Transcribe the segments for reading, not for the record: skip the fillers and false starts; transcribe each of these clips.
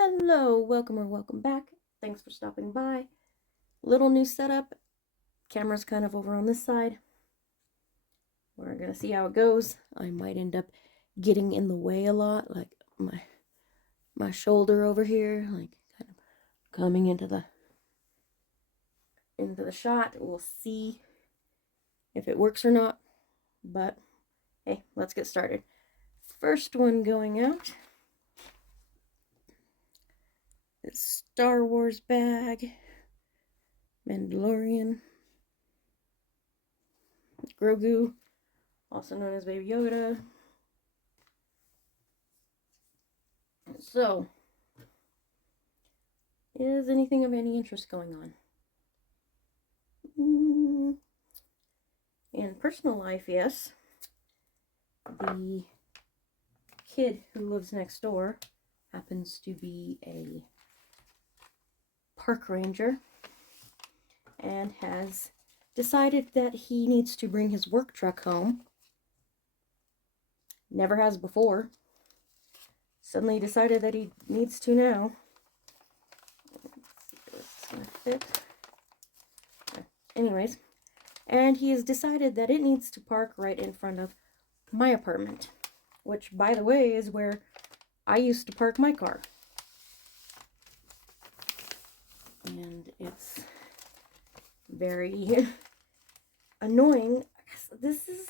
Hello, welcome or welcome back. Thanks for stopping by. Little new setup. Camera's kind of over on this side. We're gonna see how it goes. I might end up getting in the way a lot, like my shoulder over here, like kind of coming into the shot. We'll see if it works or not. But hey, let's get started. First one going out. This Star Wars bag. Mandalorian. Grogu, also known as Baby Yoda. So, is anything of any interest going on? In personal life, yes. The kid who lives next door happens to be a park ranger and has decided that he needs to bring his work truck home. Never has before. Suddenly decided that he needs to now. Let's see if this is going to fit. Anyways, and he has decided that it needs to park right in front of my apartment, which, by the way, is where I used to park my car. And it's very annoying. This is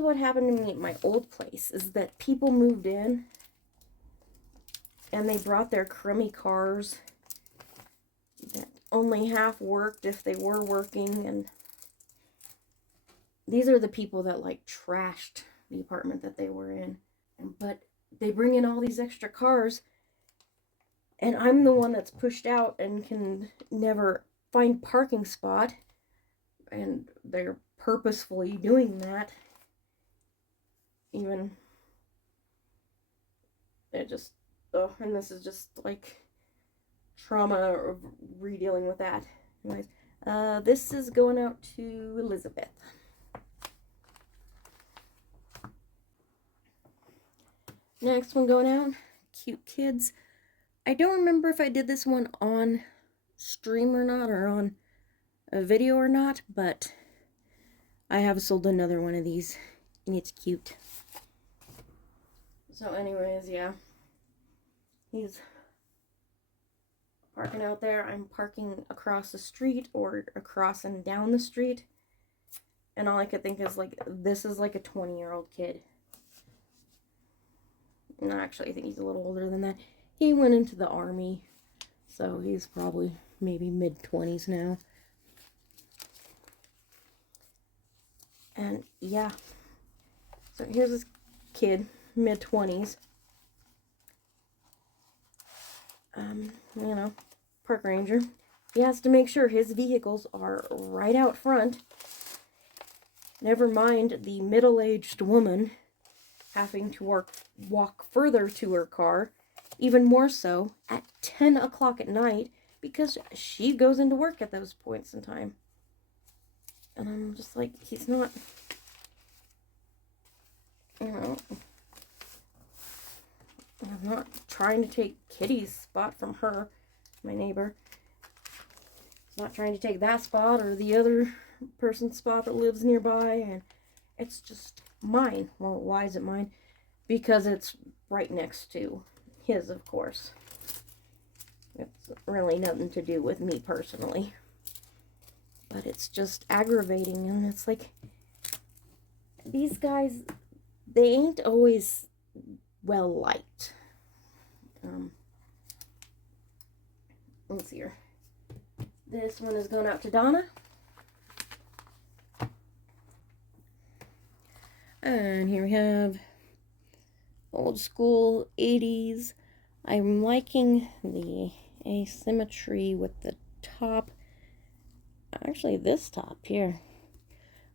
what happened to me at my old place, is that people moved in and they brought their crummy cars that only half worked if they were working, and these are the people that like trashed the apartment that they were in. But they bring in all these extra cars, and I'm the one that's pushed out and can never find parking spot, and they're purposefully doing that. Even it just, oh, and this is just like trauma of redealing with that. Anyways, this is going out to Elizabeth. Next one going out, Cute Kids. I don't remember if I did this one on stream or not, or on a video or not, but I have sold another one of these, and it's cute. So anyways, yeah, he's parking out there. I'm parking across the street or across and down the street, and all I could think is, like, this is like a 20-year-old kid. No, actually, I think he's a little older than that. He went into the army, so he's probably maybe mid-20s now. And yeah, so here's this kid, mid-20s. You know, park ranger. He has to make sure his vehicles are right out front. Never mind the middle-aged woman having to walk further to her car, even more so at 10 o'clock at night, because she goes into work at those points in time. And I'm just like, he's not, you know, I'm not trying to take Kitty's spot from her, my neighbor. He's not trying to take that spot or the other person's spot that lives nearby, and it's just mine. Well, why is it mine? Because it's right next to his, of course. It's really nothing to do with me personally. But it's just aggravating, and it's like, these guys, they ain't always well liked. Let's see here. This one is going out to Donna. And here we have old school 80s. I'm liking the asymmetry with the top. Actually, this top here,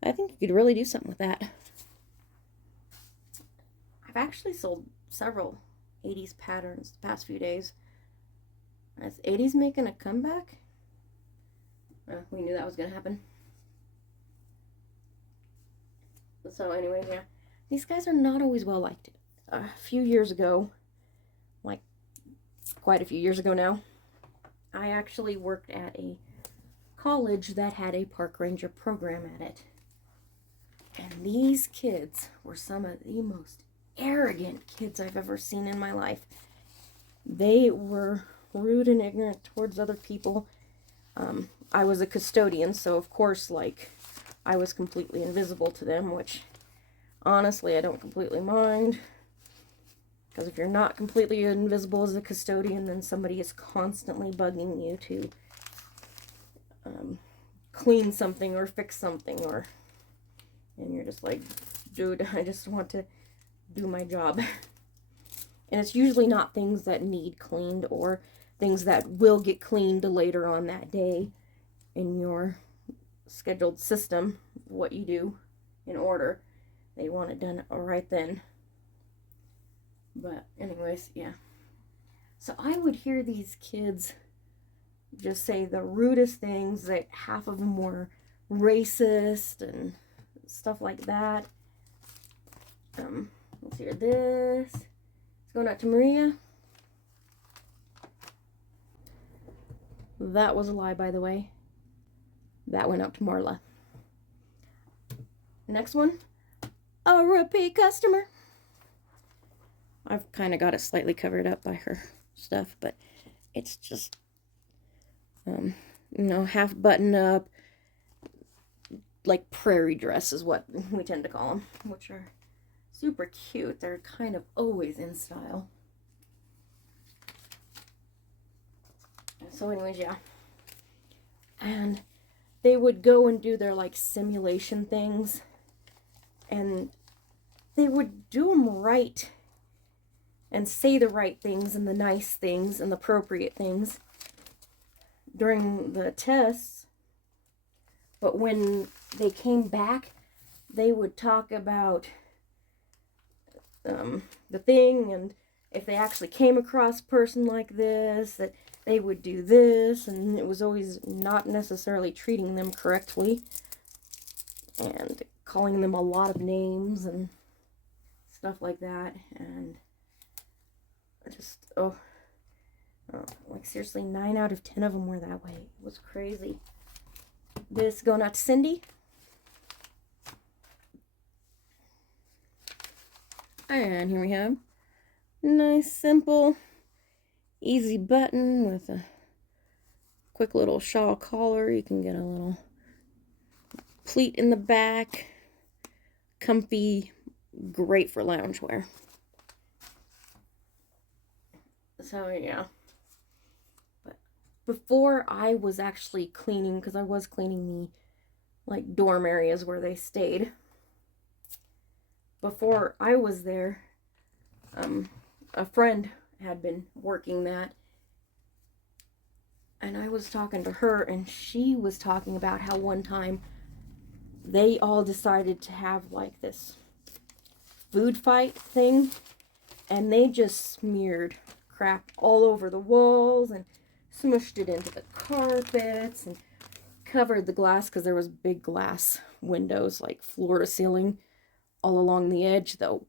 I think you could really do something with that. I've actually sold several 80s patterns the past few days. Is 80s making a comeback? We knew that was going to happen. So anyways, yeah. These guys are not always well liked. A few years ago, like quite a few years ago now. I actually worked at a college that had a park ranger program at it. And these kids were some of the most arrogant kids I've ever seen in my life. They were rude and ignorant towards other people. I was a custodian, so of course, like, I was completely invisible to them, which honestly I don't completely mind. Because if you're not completely invisible as a custodian, then somebody is constantly bugging you to clean something or fix something, and you're just like, dude, I just want to do my job. And it's usually not things that need cleaned or things that will get cleaned later on that day in your scheduled system, what you do in order. They want it done right then. But anyways, yeah. So I would hear these kids just say the rudest things, that half of them were racist and stuff like that. Let's hear this. It's going out to Maria. That was a lie, by the way. That went out to Marla. Next one. A repeat customer. I've kind of got it slightly covered up by her stuff, but it's just, half button up, like prairie dress is what we tend to call them, which are super cute. They're kind of always in style. So anyways, yeah. And they would go and do their, like, simulation things, and they would do them right and say the right things and the nice things and the appropriate things during the tests. But when they came back, they would talk about the thing, and if they actually came across a person like this, that they would do this, and it was always not necessarily treating them correctly and calling them a lot of names and stuff like that. And just, like, seriously, 9 out of 10 of them were that way. It was crazy. This going out to Cindy. And here we have nice, simple, easy button with a quick little shawl collar. You can get a little pleat in the back. Comfy, great for loungewear. So yeah. But before I was actually cleaning, because I was cleaning the, like, dorm areas where they stayed. Before I was there, a friend had been working that, and I was talking to her, and she was talking about how one time they all decided to have, like, this food fight thing, and they just smeared crap all over the walls and smushed it into the carpets and covered the glass, because there was big glass windows, like floor to ceiling, all along the edge, though.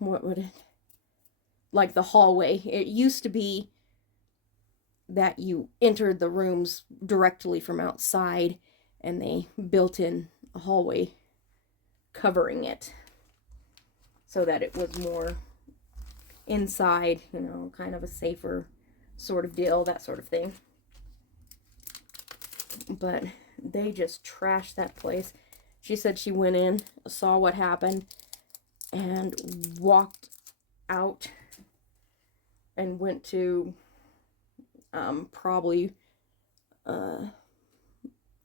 What would it, like the hallway. It used to be that you entered the rooms directly from outside, and they built in a hallway covering it so that it was more inside, kind of a safer sort of deal, that sort of thing. But they just trashed that place. She said she went in, saw what happened, and walked out and went to probably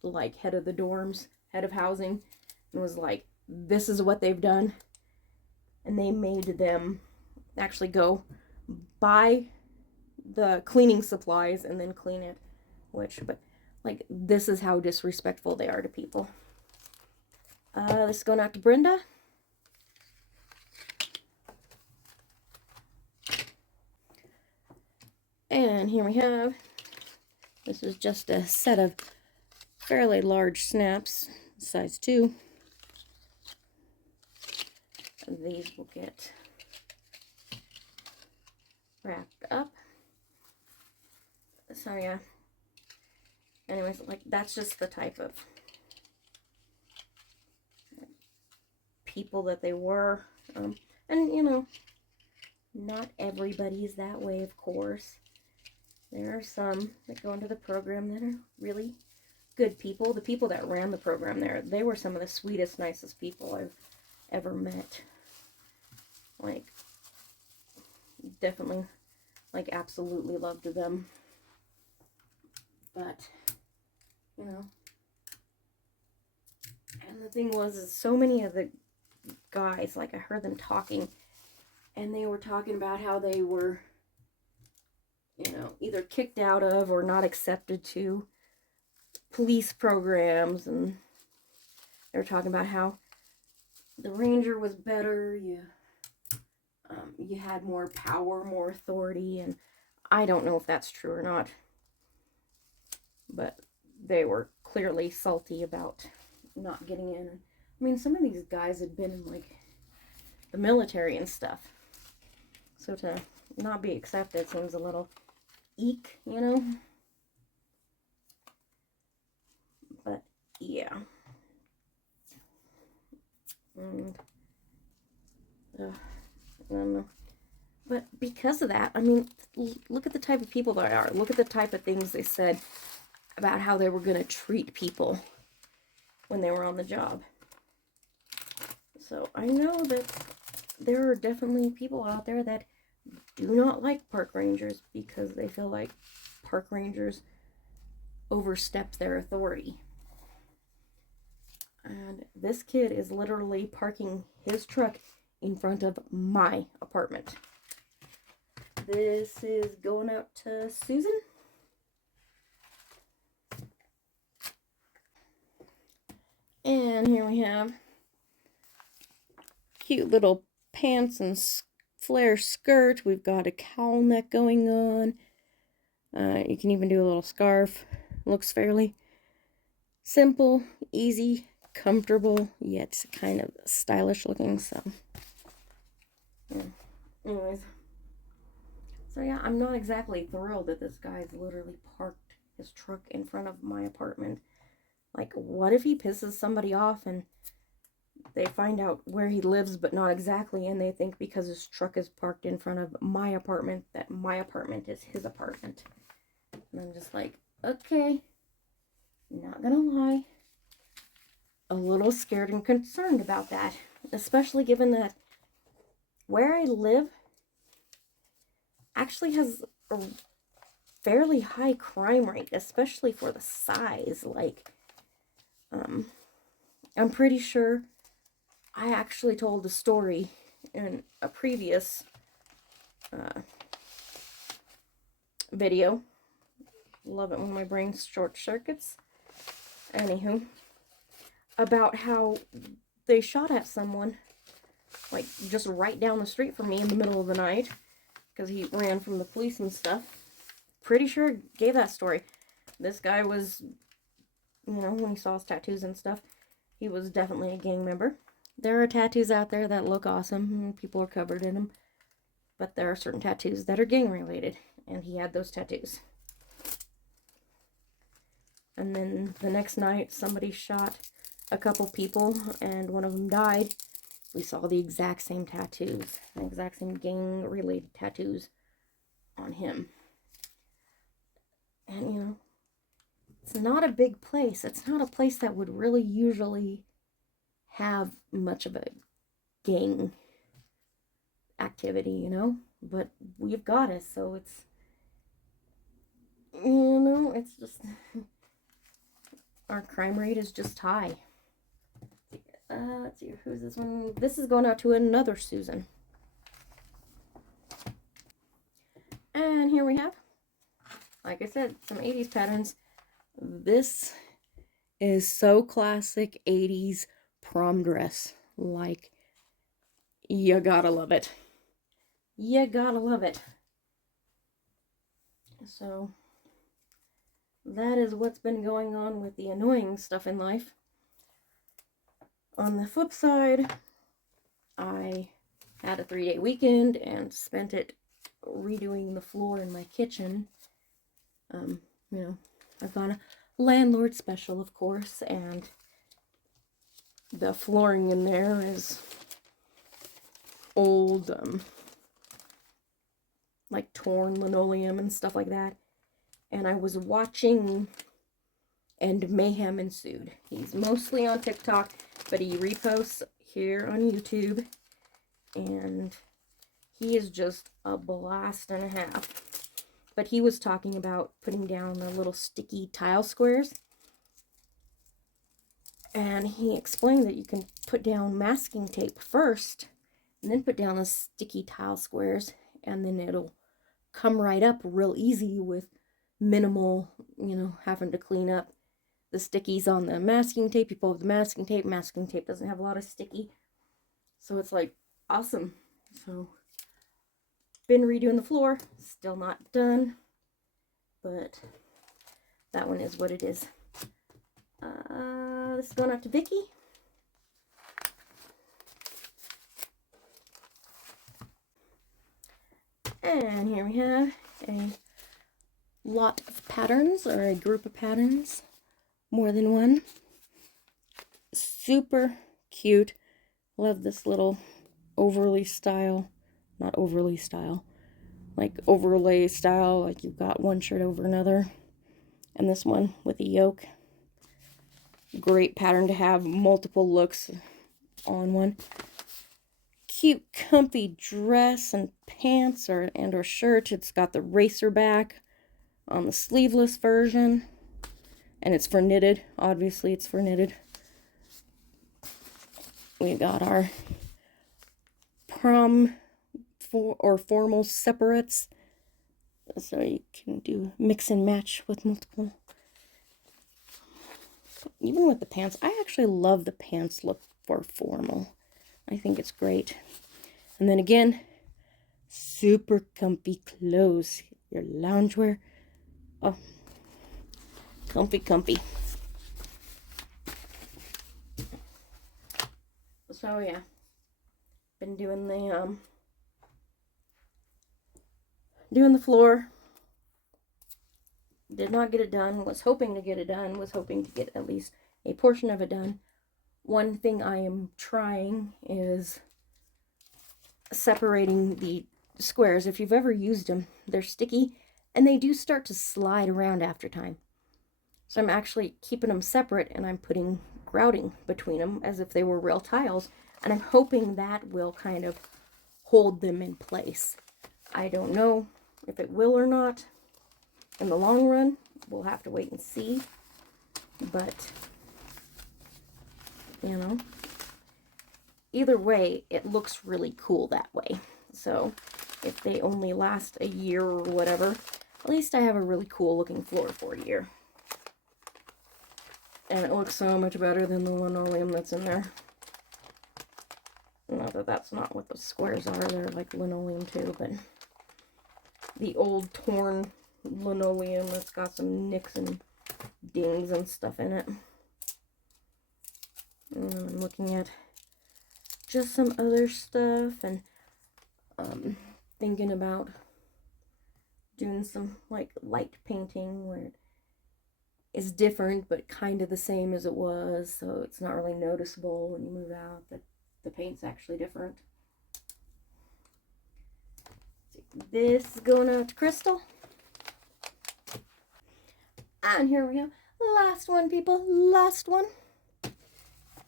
like head of the dorms, head of housing, and was like, this is what they've done. And they made them actually go buy the cleaning supplies and then clean it, but like, this is how disrespectful they are to people. This is going out to Brenda. And here we have, this is just a set of fairly large snaps, size 2. And these will get wrapped up. So yeah. Anyways, like, that's just the type of people that they were. And, you know, not everybody's that way, of course. There are some that go into the program that are really good people. The people that ran the program there, they were some of the sweetest, nicest people I've ever met. Like, definitely, like, absolutely loved them. But, you know, and the thing was, is so many of the guys, like, I heard them talking, and they were talking about how they were, you know, either kicked out of or not accepted to police programs, and they were talking about how the Ranger was better, you had more power, more authority, and I don't know if that's true or not, but they were clearly salty about not getting in. I mean, some of these guys had been in, like, the military and stuff, so to not be accepted seems a little eek, you know? But, yeah. And, I don't know. But because of that, I mean, look at the type of people they are. Look at the type of things they said about how they were going to treat people when they were on the job. So I know that there are definitely people out there that do not like park rangers because they feel like park rangers overstep their authority. And this kid is literally parking his truck in front of my apartment. This is going out to Susan. And here we have cute little pants and flare skirt. We've got a cowl neck going on. You can even do a little scarf. Looks fairly simple, easy, comfortable, yet kind of stylish looking. So, yeah. Anyways. So yeah, I'm not exactly thrilled that this guy's literally parked his truck in front of my apartment. Like, what if he pisses somebody off and they find out where he lives, but not exactly, and they think because his truck is parked in front of my apartment, that my apartment is his apartment. And I'm just like, okay, not gonna lie, a little scared and concerned about that, especially given that where I live actually has a fairly high crime rate, especially for the size. Like, I'm pretty sure I actually told the story in a previous video. Love it when my brain short circuits. Anywho, about how they shot at someone, like, just right down the street from me in the middle of the night, because he ran from the police and stuff. Pretty sure I gave that story. This guy was, you know, when he saw his tattoos and stuff, he was definitely a gang member. There are tattoos out there that look awesome, and people are covered in them, but there are certain tattoos that are gang related, and he had those tattoos. And then the next night, somebody shot a couple people, and one of them died. We saw the exact same tattoos, the exact same gang-related tattoos on him. And, you know, it's not a big place. It's not a place that would really usually have much of a gang activity, you know? But we've got it, so it's, you know, it's just, our crime rate is just high. Let's see, who's this one? This is going out to another Susan. And here we have, like I said, some 80s patterns. This is so classic 80s prom dress. Like, you gotta love it. You gotta love it. So, that is what's been going on with the annoying stuff in life. On the flip side, I had a 3-day weekend and spent it redoing the floor in my kitchen. You know, I've got a landlord special, of course, and the flooring in there is old, like torn linoleum and stuff like that. And I was watching, and mayhem ensued. He's mostly on TikTok, but he reposts here on YouTube, and he is just a blast and a half. But he was talking about putting down the little sticky tile squares, and he explained that you can put down masking tape first, and then put down the sticky tile squares, and then it'll come right up real easy with minimal, you know, having to clean up the stickies on the masking tape. You pull up the masking tape doesn't have a lot of sticky, so it's like awesome. So been redoing the floor, still not done, but that one is what it is. This is going out to Vicky. And here we have a lot of patterns, or a group of patterns, more than one. Super cute. Love this little overly style, not overly style, like overlay style, like you've got one shirt over another. And this one with a yoke. Great pattern to have multiple looks on one. Cute, comfy dress and pants or shirt. It's got the racer back on the sleeveless version, and it's for knitted. Obviously, it's for knitted. We got our prom or formal separates, so you can do mix and match with multiple. Even with the pants, I actually love the pants look for formal. I think it's great. And then again, super comfy clothes. Your loungewear. Oh, comfy, comfy. So yeah, been doing the floor. Did not get it done. Was hoping to get it done. Was hoping to get at least a portion of it done. One thing I am trying is separating the squares. If you've ever used them, they're sticky, and they do start to slide around after time. So I'm actually keeping them separate, and I'm putting grouting between them as if they were real tiles, and I'm hoping that will kind of hold them in place. I don't know if it will or not. In the long run, we'll have to wait and see, but you know, either way, it looks really cool that way. So if they only last a year or whatever, at least I have a really cool looking floor for a year. And it looks so much better than the linoleum that's in there. Not that that's not what the squares are. They're like linoleum too, but the old torn linoleum that's got some nicks and dings and stuff in it. And I'm looking at just some other stuff, and thinking about doing some like light painting where it is different but kind of the same as it was, so it's not really noticeable when you move out that the paint's actually different. This is going out to Crystal. And here we go. Last one, people. Last one.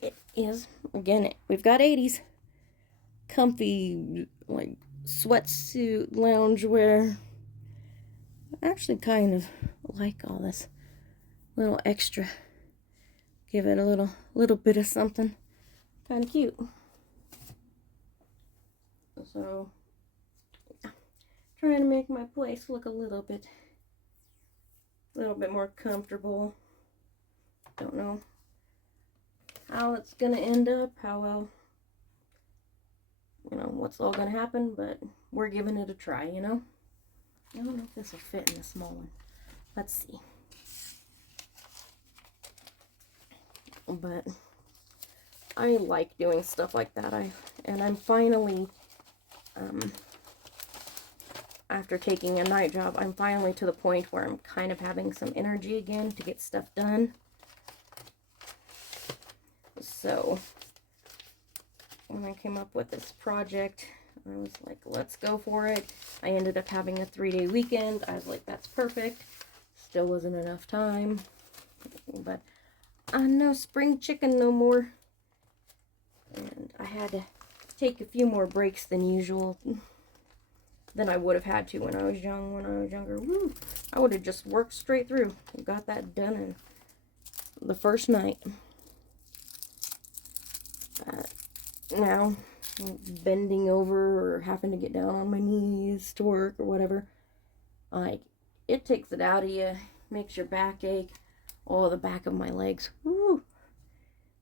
It is, again, we've got 80s. Comfy, like, sweatsuit, loungewear. I actually kind of like all this little extra. Give it a little bit of something. Kind of cute. So, yeah. Trying to make my place look a little bit more comfortable. Don't know how it's gonna end up, how well, you know, what's all gonna happen, but we're giving it a try, you know. I don't know if this will fit in the small one. Let's see. But I like doing stuff like that. I'm finally after taking a night job, I'm finally to the point where I'm kind of having some energy again to get stuff done. So when I came up with this project, I was like, let's go for it. I ended up having a 3-day weekend. I was like, that's perfect. Still wasn't enough time. But I'm no spring chicken no more. And I had to take a few more breaks than usual. Than I would have had to when I was younger. Woo! I would have just worked straight through and got that done in the first night. Now, bending over or having to get down on my knees to work or whatever, it takes it out of you, makes your back ache. Oh, the back of my legs. Woo!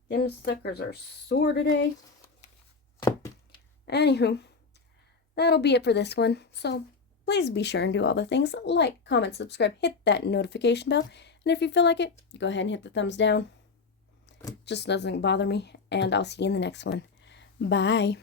Them suckers are sore today. Anywho, that'll be it for this one. So please be sure and do all the things. Like, comment, subscribe, hit that notification bell. And if you feel like it, go ahead and hit the thumbs down. Just doesn't bother me. And I'll see you in the next one. Bye.